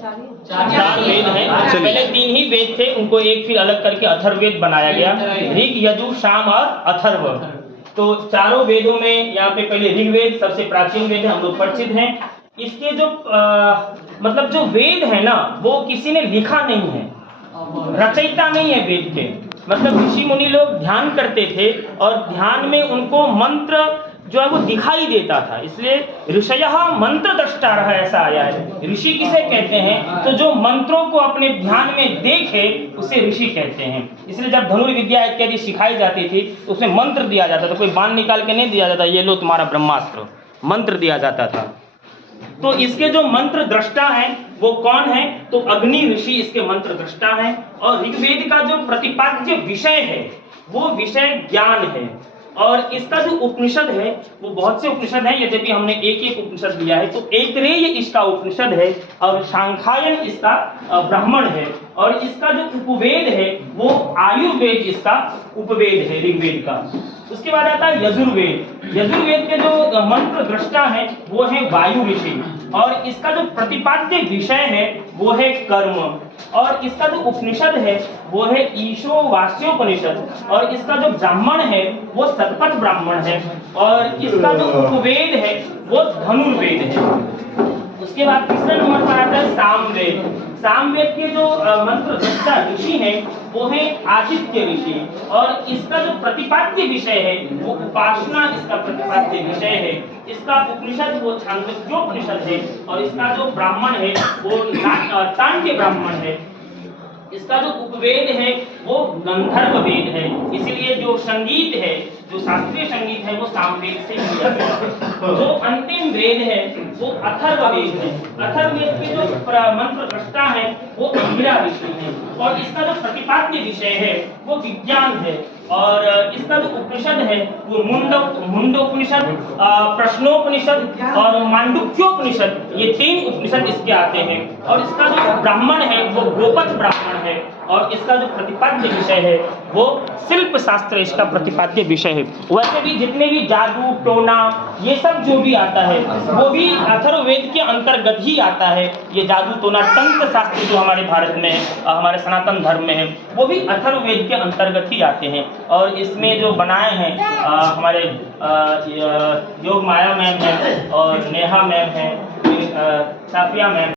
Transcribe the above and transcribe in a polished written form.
चार वेद हैं। पहले 3 ही वेद थे, उनको एक फिर अलग करके अथर्ववेद बनाया गया। ऋग, यजु, साम और अथर्व। तो चारों वेदों में यहाँ पे पहले ऋग्वेद सबसे प्राचीन वेद है, हम लोग परिचित हैं। इसके जो मतलब जो वेद है ना, वो किसी ने लिखा नहीं है, रचयिता नहीं है वेद के। मतलब ऋषि मुनि लोग ध्यान करते थे और ध्यान में उनको मंत्र जो है वो दिखाई देता था, इसलिए ऋषयः मंत्र द्रष्टा है, ऐसा आया है। ऋषि किसे कहते हैं? तो जो मंत्रों को अपने ध्यान में देखे उसे ऋषि कहते हैं। इसलिए जब धनुर्विद्या इत्यादि सिखाई जाती थी तो उसमें मंत्र दिया जाता था, कोई बाण निकाल के नहीं दिया जाता ये लो तुम्हारा ब्रह्मास्त्र, मंत्र दिया जाता था। तो इसके जो मंत्र दृष्टा हैं वो कौन है? तो अग्नि ऋषि इसके मंत्र दृष्टा हैं। और ऋग्वेद का जो प्रतिपाद्य विषय है वो विषय ज्ञान है। और इसका जो उपनिषद है वो बहुत से उपनिषद है, यद्यपि हमने एक एक उपनिषद लिया है। तो ऐतरेय इसका उपनिषद है और सांख्यायन इसका ब्राह्मण है। और इसका जो उपवेद है वो आयुर्वेद इसका उपवेद है ऋग्वेद का। उसके बाद आता है यजुर्वेद। यजुर्वेद के जो मंत्र दृष्टा है वो है वायु ऋषि। और इसका जो प्रतिपाद्य विषय है वो है कर्म। और इसका जो उपनिषद है वो है ईशोवास्योपनिषद। और इसका जो ब्राह्मण है वो सतपथ ब्राह्मण है। और इसका जो उपवेद है वो धनुर्वेद है। उसके बाद तीसरे नंबर पर आता है सामवेद। सामवेद के जो मंत्र दृष्टा ऋषि हैं वो है आदित्य ऋषि। और इसका जो प्रतिपाद्य विषय है वो उपासना इसका प्रतिपाद्य विषय है। इसका उपनिषद वो छांदोग्योपनिषद है। और इसका जो ब्राह्मण है वो तांड्य ब्राह्मण है। इसका जो उपवेद है वो गंधर्व वेद है। इसलिए जो संगीत है, जो शास्त्रीय संगीत है वो सामवेद से लिया गया है। जो अंतिम वेद है वो अथर्ववेद है। अथर्ववेद के जो मंत्र दृष्टा है वो अंगिरा ऋषि है। और इसका जो प्रतिपाद्य विषय है वो विज्ञान है। और इसका जो उपनिषद है वो मुंडोपनिषद, प्रश्नोपनिषद और मांडुक्योपनिषद, ये 3 उपनिषद इसके आते हैं। और इसका जो ब्राह्मण है वो गोपथ ब्राह्मण है। और इसका जो प्रतिपाद्य विषय है वो शिल्प शास्त्र इसका प्रतिपाद्य विषय है। वैसे भी जितने भी जादू टोना ये सब जो भी आता है वो भी अथर्ववेद के अंतर्गत ही आता है। ये जादू टोना तंत्र शास्त्र जो हमारे भारत में है, हमारे सनातन धर्म में है, वो भी अथर्ववेद के अंतर्गत ही आते हैं। और इसमें जो बनाए हैं हमारे योग माया मैम है और नेहा मैम है, साफिया मैम